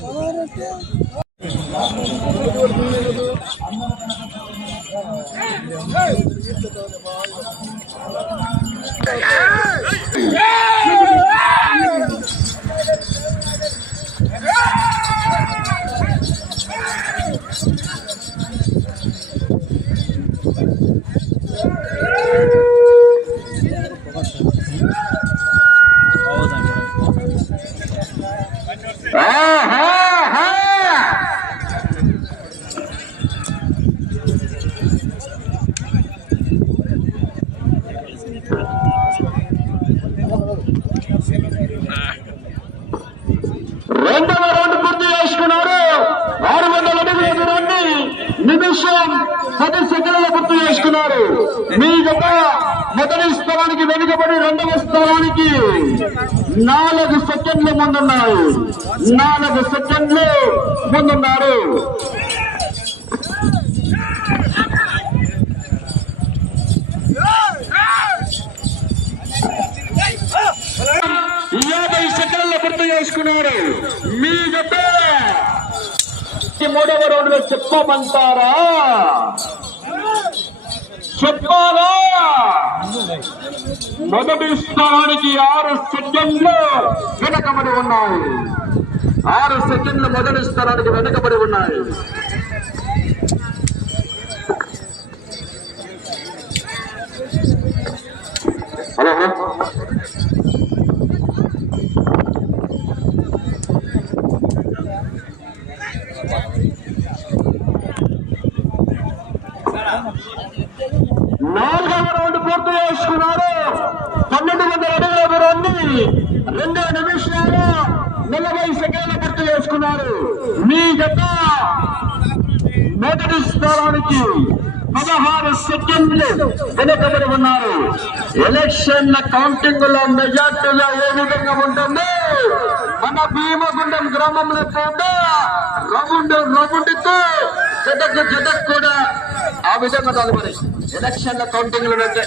Glória a Deus. ఉన్నారు మీ గత మొదటి స్థలానికి వెనుకబడి రెండవ స్థలానికి నాలుగు సెకండ్లు ముందున్నారు నాలుగు సెకండ్లు ముందున్నారు. యాభై సెకండ్ల గుర్తు చేసుకున్నారు. మీ గత మూడవ రౌండ్లో చెప్పమంటారా చెప్పాలా? మొదటి స్థానానికి ఆరు సెకండ్లు వెనకబడి ఉన్నాయి. ఆరు సెకండ్లు మొదటి స్థానానికి వెనకబడి ఉన్నాయి. హలో నాలుగవ రౌండ్ పూర్తి చేసుకున్నారు పన్నెండు వందల అడుగుల దూరాన్ని రెండు నిమిషాలు నలభై సెకండ్లు పూర్తి చేసుకున్నారు మీ జత మొదటి స్థానానికి పదహారు సెకండ్లు వెనుకబడి ఉన్నారు. ఎలక్షన్ల కౌంటింగ్లో మెజార్టీలో ఏ విధంగా ఉంటుంది? మన భీమగుండం గ్రామంలో కూడా రౌండ్ రౌండ్తో జతకు జతకు కూడా ఆ విధంగా తదుపరి మరి ఎలక్షన్ల కౌంటింగ్లో అంటే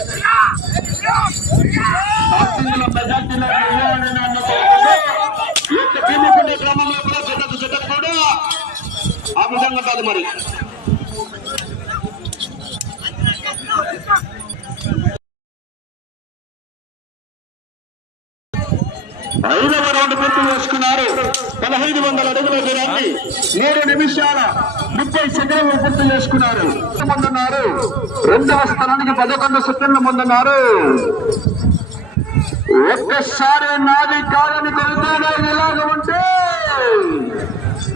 మెజార్టీలో భీమగుండ గ్రామంలో కూడా జతకు జతకు కూడా ఆ విధంగా కాదు మరి ఐదవ వేసుకున్నారు. పదహైదు వందల అడుగుల దూరాన్ని మూడు నిమిషాల ముప్పై సెకండ్లు పూర్తి చేసుకున్నారు. ముందున్నారు. రెండవ స్థానానికి పదకొండు సెకండ్ల ముందున్నారు. ఒక్కసారి నాది కాదని కొడుతానే ఇలాగ ఉంటే?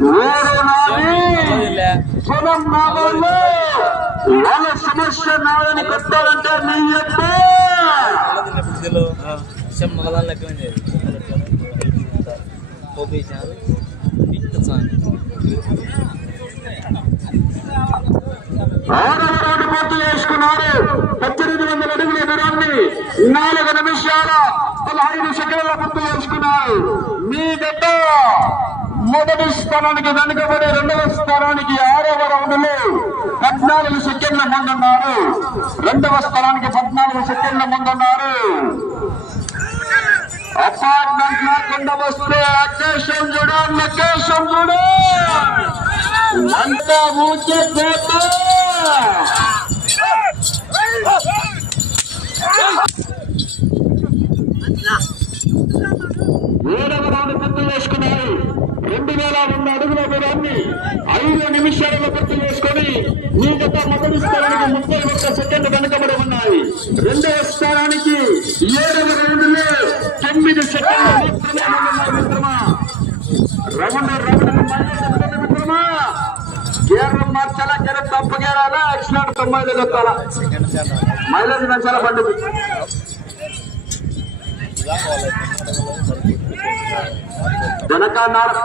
ఊరు నాది కులం నా వాళ్ళ సమస్య నాదని కొట్టాలంటే నీ యొక్క ఇదిలో విషయం మగదాని లెక్క పూర్తి చేసుకున్నారు. పద్దెనిమిది వందల అడుగుల దూరాన్ని నాలుగు నిమిషాల పదహైదు సెకండ్ల పూర్తి చేసుకున్నారు. మీ గడ్డ మొదటి స్థానానికి వెనుకబడి రెండవ స్థానానికి ఆరవ రౌండ్లు పద్నాలుగు సెకండ్ల ముందున్నారు. రెండవ స్థానానికి పద్నాలుగు సెకండ్ల ముందున్నారు. అపార్ట్మెంట్ లేకుండా వస్తే అకేశం చూడు లొకేషన్ చూడు. అంతా ఊచే పోతా. ఏడవ రెండు వేల రెండు అడుగుల దూరాన్ని ఐదు నిమిషాలలో పూర్తి వేసుకొని మీ గత మొదటి స్థానానికి ముప్పై ఒక్క సెకండ్ వెనుకబడి ఉన్నాయి. రెండవ చాలా మార్చాలా గేర్ తప్ప గేరాలా ఎక్స్ట్రా తొంభై ఐదు ఎత్తాలా సెకండ్ సార్ మైలేజ్ వెనక అన్నారు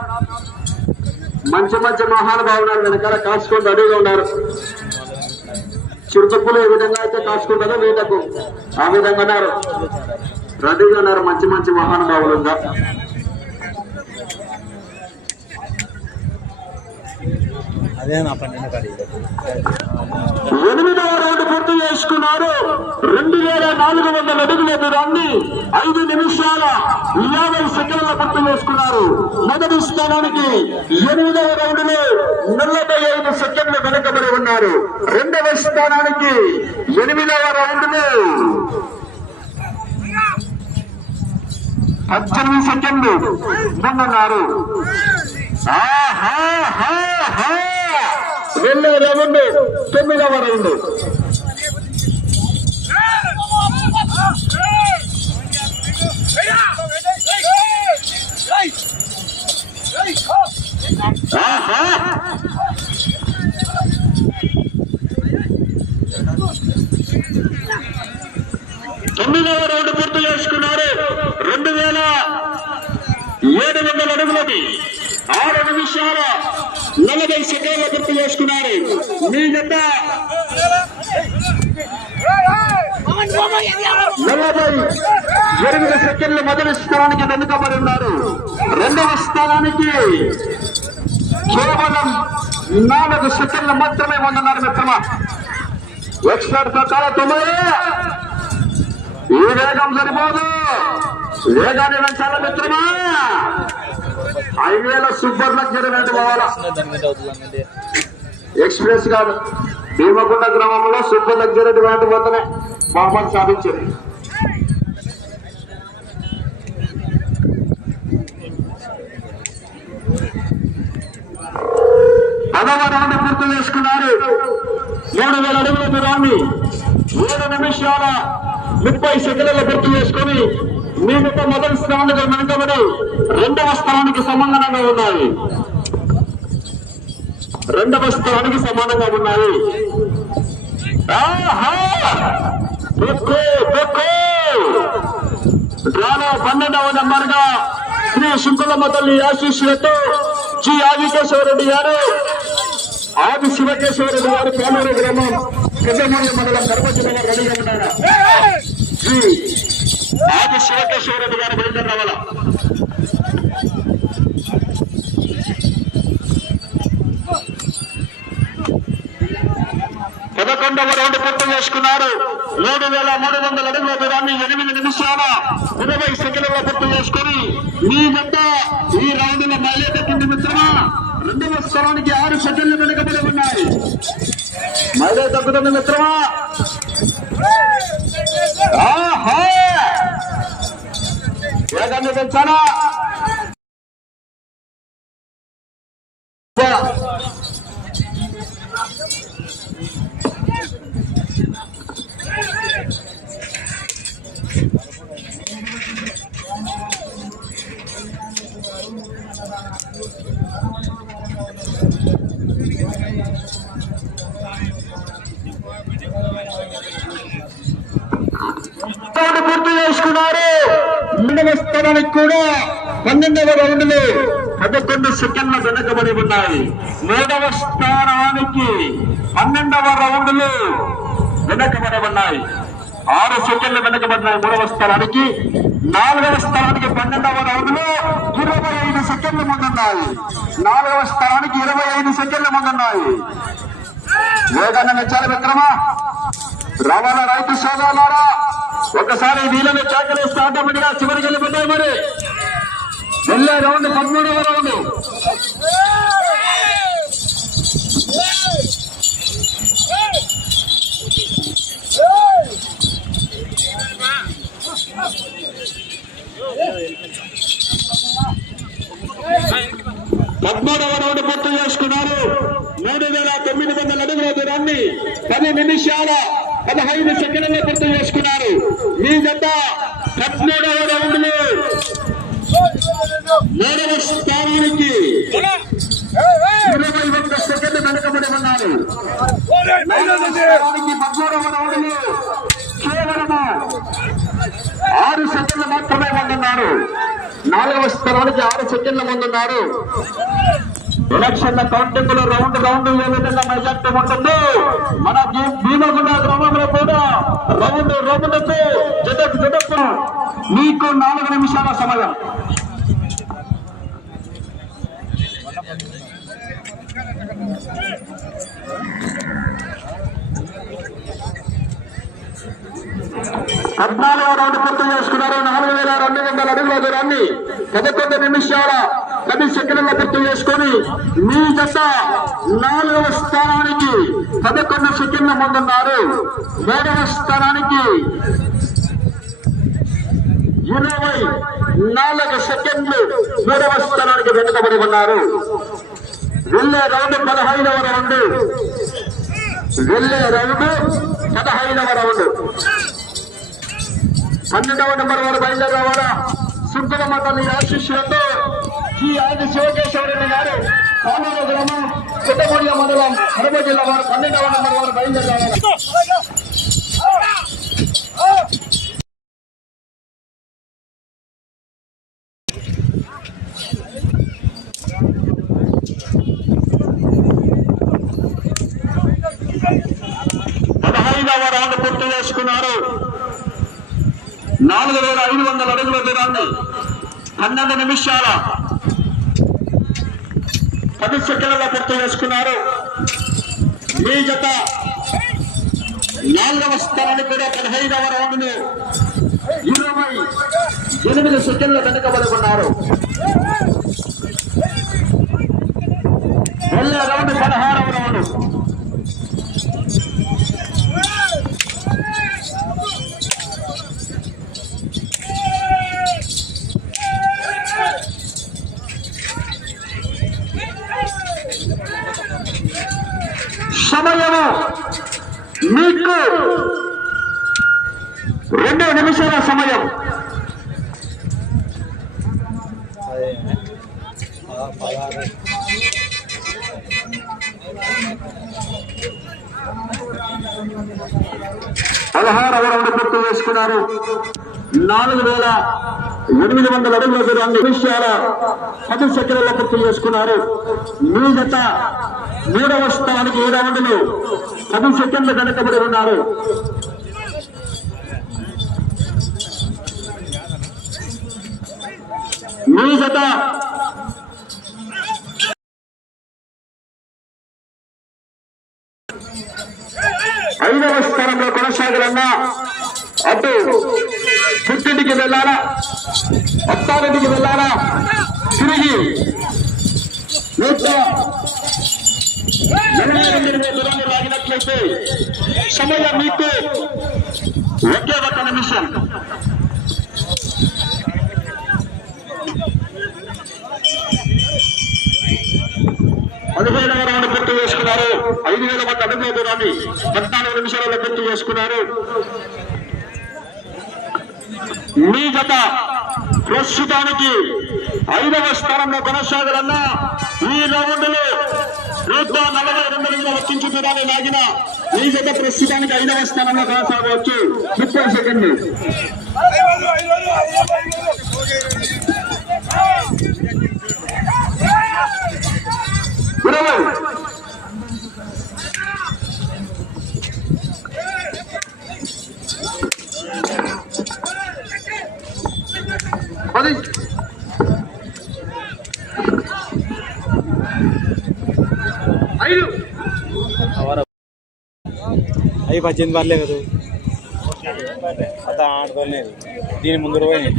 మంచి మంచి మహానుభావులు వెనకాల కాచుకొని రెడీగా ఉన్నారు. చిరుతప్పులు ఏ విధంగా అయితే కాచుకుంటారో వీటకు ఆ విధంగా ఉన్నారు. రెడీగా ఉన్నారు మంచి మంచి మహానుభావులు అదే నా పన్నెండు ఎనిమిదవ రౌండ్ పూర్తి చేసుకున్నారు. రెండు వేల నాలుగు వందల అడుగుల దూరాన్ని ఐదు నిమిషాల యాభై సెకండ్ల పూర్తి చేసుకున్నారు. మొదటి స్థానానికి ఎనిమిదవ రౌండ్లో నలభై ఐదు సెకండ్లు వెనుకబడి ఉన్నారు. రెండవ స్థానానికి ఎనిమిదవ రౌండ్లో పద్దెనిమిది సెకండ్లు ముందున్నారు. ఆహాహాహా. వెళ్ళే రౌండ్ తొమ్మిదవ రౌండ్. తొమ్మిదవ రౌండ్ పూర్తి చేసుకున్నారు. రెండు వేల ఏడు వందల అడుగులకి ఆరు నిమిషాల నలభై సెకండ్ల గుర్తు చేసుకున్నారు. మీ జత నలభై ఎనిమిది సెకండ్లు మొదటి స్థానానికి వెనుకబడి ఉన్నారు. రెండవ స్థానానికి కేవలం నాలుగు సెకండ్లు మాత్రమే ఉందన్నారు మిత్రమా. ఎక్స్పర్ట్ ప్రకారం తొమ్మిది ఈ వేగం సరిపోదు. వేగాన్ని పెంచాల మిత్రమా. హైవేల సూపర్ లగ్జరీ వెంట పోవాలా ఎక్స్ప్రెస్ కాదు. భీమకొండ గ్రామంలో సూపర్ లగ్జరీ వెంట పోతేనే బహుమతి సాధించింది. పదవ రౌండ్ పూర్తి చేసుకున్నారు. మూడు వేల అడుగుల దూరాన్ని ఏడు నిమిషాల ముప్పై సెకండ్ల పూర్తి చేసుకుని దీనితో మొదటి స్థానానికి వెనుకబడి రెండవ స్థానానికి సమానంగా ఉన్నాయి. రెండవ స్థానానికి సమానంగా ఉన్నాయి. డ్రాలో పన్నెండవ నెంబర్గా శ్రీ శుంకులమ్మ తల్లి ఆశీస్సులతో జి. ఆదికేశ్వర రెడ్డి గారు ఆది శివకేశ్వర రెడ్డి గారు కోనూరు గ్రామం పెద్దమూలి మండలం కడప రెడీగా ఉన్నారు శ్రీ ఆది శివకేశ్వర రెడ్డి గారు బయలుదేరి రావాలా? పదకొండవ రౌండ్ పూర్తి చేసుకున్నారు. మూడు వేల మూడు వందల అడుగుల దూరాన్ని ఎనిమిది నిమిషాల ఇరవై సెకండ్ల పూర్తి చేసుకుని మీ వద్ద ఈ రౌండ్లో మైలేటెక్కింది మిత్రమా? రెండవ స్థలానికి ఆరు సెకండ్లు వెనుకబడి ఉన్నాయి. మళ్ళీ తగ్గుతుంది మిత్రమా? ఆహా వేగాన్ని పెంచాలా గుర్తు చేసుకున్నారు. రెండవ స్థానానికి కూడా పన్నెండవ రౌండ్లు పదకొండు సెకండ్ల వెనకబడి ఉన్నాయి. మూడవ స్థానానికి పన్నెండవ రౌండ్లు వెనకబడి ఉన్నాయి. ఆరు సెకండ్లు వెనకబడినాయి మూడవ స్థానానికి. నాలుగవ స్థానానికి పన్నెండవ రౌండ్లు ఇరవై ఐదు సెకండ్లు ముందున్నాయి నాలుగవ స్థానానికి ఇరవై ఐదు సెకండ్లు ముందున్నాయి వేగంగా మెచ్చాలి విక్రమ. రవాణా రైతు సోదరులారా ఒకసారి వీళ్ళని చాకరేస్తే ఆటోమేటిక్గా చివరికి వెళ్ళిపోతాయి మరి. వెళ్ళే రౌండ్ పదమూడవ రౌండ్. పద్మూడవ రౌండ్ పూర్తి చేసుకున్నారు. మూడు వేల తొమ్మిది వందల అడుగుల దూరాన్ని పది నిమిషాల పదహైదు సెకండ్లలో పూర్తి చేసుకున్నారు. మీ జత పద్మూడవ రౌండ్లో మూడవ స్థానానికి ఇరవై ఒక్క సెకండ్ వెనుకబడి ఉన్నారు. నాలుగవ స్థానానికి పద్మూడవ రౌండ్లో కేవలం ఆరు సెకండ్లు మాత్రమే ముందున్నారు. నాలుగవ స్థానానికి ఆరు సెకండ్ల ముందున్నారు. ఎలక్షన్ల కౌంటింగ్లో రౌండ్ రౌండ్ ఏ విధంగా మెజార్టీ ఉంటుంది మన భీమగుండ గ్రామంలో కూడా రౌండ్ రౌండ్కు జగత్ జగత్ మీకు నాలుగు నిమిషాల సమయం. పద్నాలుగో రౌండ్ పూర్తి చేసుకున్నారు. నాలుగు వేల రెండు వందల అడుగుల దూరాన్ని పదకొండు నిమిషాల పది సెకండ్ల పూర్తి చేసుకొని మీ జత నాలుగవ స్థానానికి పదకొండు సెకండ్ల ముందున్నారు. మూడవ స్థానానికి ఇరవై నాలుగు సెకండ్లు మూడవ స్థానానికి వెనుకబడి ఉన్నారు. వెళ్ళే రౌండ్ పదహైదవ రౌండ్. వెళ్ళే రౌండ్ పదహైదవ రౌండ్. పన్నెండవ నెంబర్ వారు బయలుదేరి రావాలా? మండలి ఆశిష్యులతో శ్రీ ఆది శివకేశ్వరరెడ్డి గారు కానూరు గ్రామం కొత్తగూడెం మండలం కడప జిల్లా వారు పన్నెండవ నెంబర్ వారు బయలుదేరారు. పదహైదవ రౌండ్ పూర్తి చేసుకున్నారు. నాలుగు వేల ఐదు వందల అడుగుల దూరాన్ని పన్నెండు నిమిషాల పది సెకండ్ల పూర్తి చేసుకున్నారు. మీ జత నాలుగవ స్థానాన్ని కూడా పదహైదవ రౌండ్ ఇరవై ఎనిమిది సెకండ్ల వెనుకబడి ఉన్నారు. మీకు రెండు నిమిషాల సమయం. పదహారు పదహారవ రౌండ్ పూర్తి చేసుకున్నారు. నాలుగు వేల ఎనిమిది వందల అడుగుల దూరాన్ని నిమిషాల పది సెకండ్ల పూర్తి చేసుకున్నారు. మీ గత మూడవ స్థానానికి ఈ రౌండ్లు పది సెకండ్లు వెనకబడి ఉన్నారు. మీ గత ఐదవ స్థానంలో కొనసాగలన్నా అటు పుట్టింటికి వెళ్ళాలా? అత్తారింటికి వెళ్ళాలా? తిరిగి దూరాన్ని సమయం మీకు ఒకే ఒక నిమిషం పదిహేడవ రౌండ్ పూర్తి చేసుకున్నారు. ఐదు వేల మంది అడుగుల దూరాన్ని పద్నాలుగు నిమిషాలలో పూర్తి చేసుకున్నారు. మీ గత ప్రస్తుతానికి ఐదవ స్థానంలో కొనసాగాలన్నా ఈ రౌండ్లో నూట నలభై రెండు నిమిషాల లెక్కించు దూరాన్ని లాగిన గత ప్రస్తుతానికి ఐదవ స్థానంలో కొనసాగవచ్చు ముప్పై సెకండ్లు. ఇరవై అవి పద్దెనిమిది పర్లేదు కదా ఆడుకోలేదు. దీని ముందు పోయినాయి